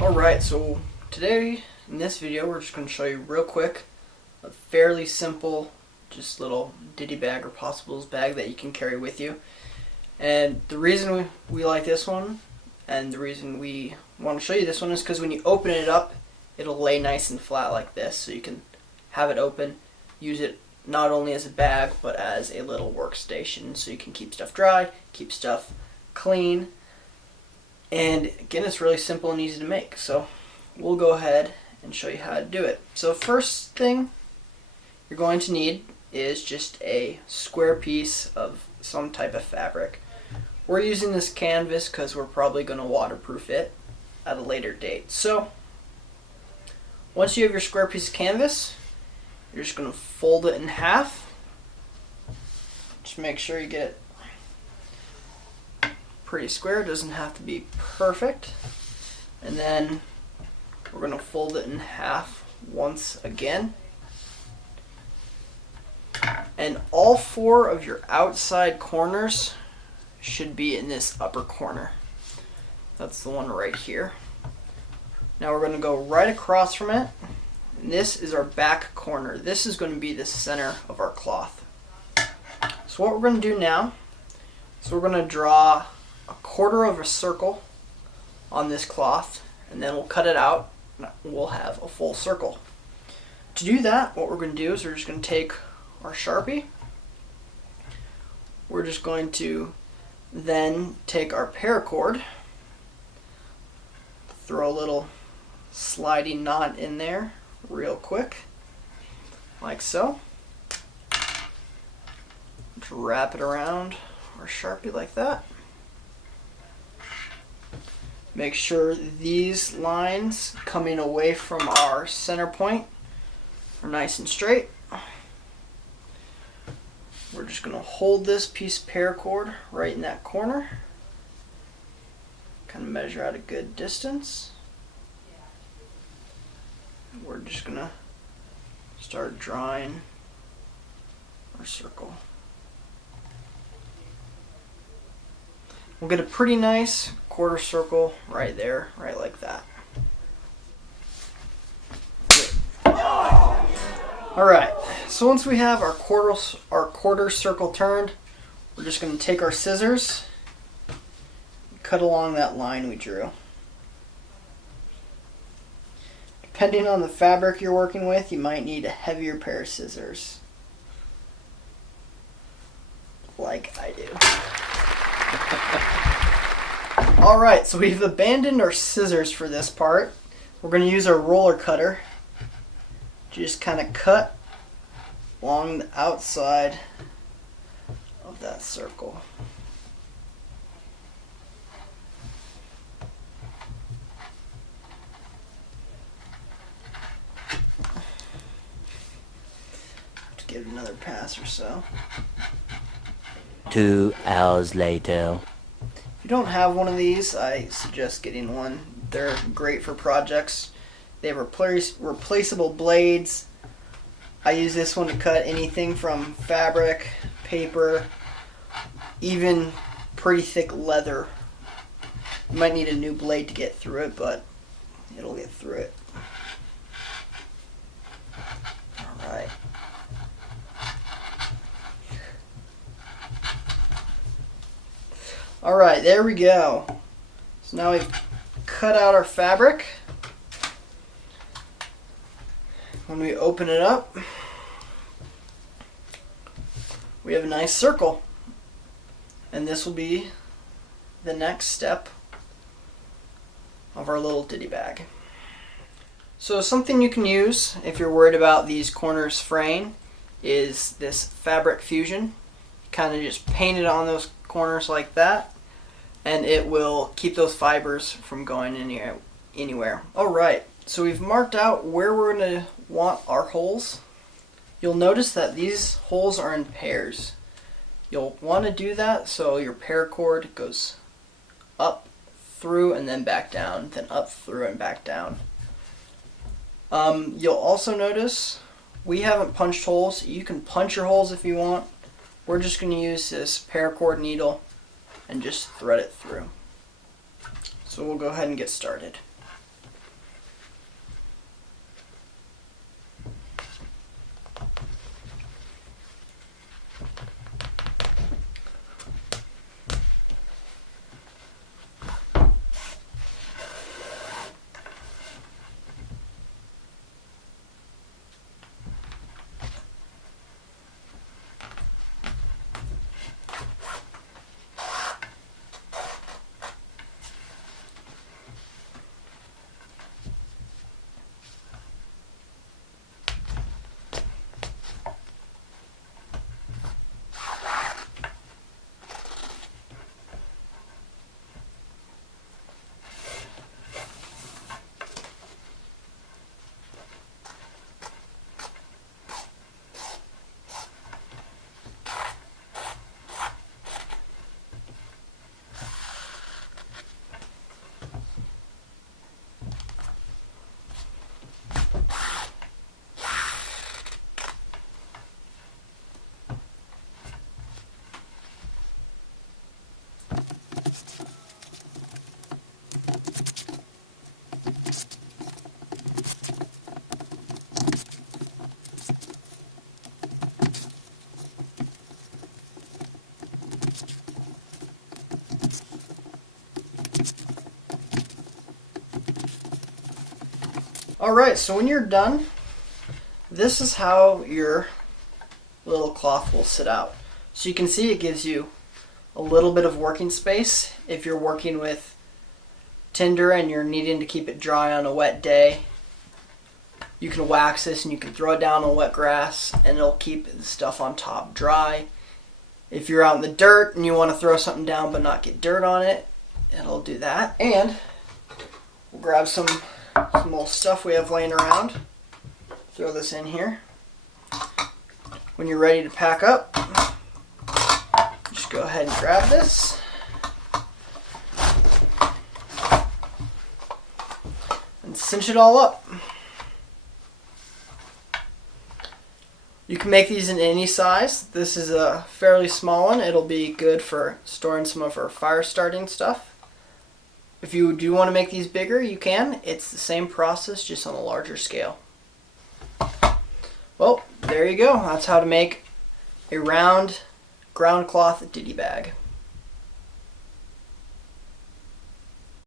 Alright, so today in this video we're just going to show you real quick a fairly simple just little ditty bag or possibles bag that you can carry with you. And the reason we like this one and the reason we want to show you this one is because when you open it up it'll lay nice and flat like this, so you can have it open, use it not only as a bag but as a little workstation, so you can keep stuff dry, keep stuff clean. And again, it's really simple and easy to make, so we'll go ahead and show you how to do it. So first thing you're going to need is just a square piece of some type of fabric. We're using this canvas because we're probably going to waterproof it at a later date. So once you have your square piece of canvas, you're just going to fold it in half. Just make sure you get it pretty square, it doesn't have to be perfect. And then we're going to fold it in half once again. And all four of your outside corners should be in this upper corner. That's the one right here. Now we're going to go right across from it. And this is our back corner. This is going to be the center of our cloth. So what we're going to do now is we're going to draw a quarter of a circle on this cloth, and then we'll cut it out and we'll have a full circle. To do that, what we're going to do is we're just going to take our Sharpie. We're just going to then take our paracord, throw a little sliding knot in there real quick, like so. Just wrap it around our Sharpie like that. Make sure these lines coming away from our center point are nice and straight. We're just going to hold this piece of paracord right in that corner. Kind of measure out a good distance. We're just going to start drawing our circle. We'll get a pretty nice quarter circle right there, right like that. Alright, so once we have our quarter circle turned, we're just going to take our scissors and cut along that line we drew. Depending on the fabric you're working with, you might need a heavier pair of scissors, like I do. Alright, so we've abandoned our scissors for this part. We're going to use our roller cutter to just kind of cut along the outside of that circle. To give it another pass or so. 2 hours later. If you don't have one of these, I suggest getting one. They're great for projects. They have replaceable blades. I use this one to cut anything from fabric, paper, even pretty thick leather. You might need a new blade to get through it, but it'll get through it. Alright. Alright, there we go. So now we've cut out our fabric. When we open it up, we have a nice circle. And this will be the next step of our little ditty bag. So something you can use if you're worried about these corners fraying is this fabric fusion. Kind of just paint it on those corners like that, and it will keep those fibers from going anywhere. Alright, so we've marked out where we're going to want our holes. You'll notice that these holes are in pairs. You'll want to do that so your paracord goes up, through, and then back down, then up, through, and back down. You'll also notice we haven't punched holes. You can punch your holes if you want. We're just going to use this paracord needle and just thread it through. So we'll go ahead and get started. Alright, so when you're done, this is how your little cloth will sit out. So you can see it gives you a little bit of working space if you're working with tinder and you're needing to keep it dry on a wet day. You can wax this and you can throw it down on wet grass and it'll keep the stuff on top dry. If you're out in the dirt and you want to throw something down but not get dirt on it, it'll do that. And we'll grab some old stuff we have laying around. Throw this in here. When you're ready to pack up, just go ahead and grab this. And cinch it all up. You can make these in any size. This is a fairly small one. It'll be good for storing some of our fire starting stuff. If you do want to make these bigger, you can. It's the same process, just on a larger scale. Well, there you go. That's how to make a round ground cloth ditty bag.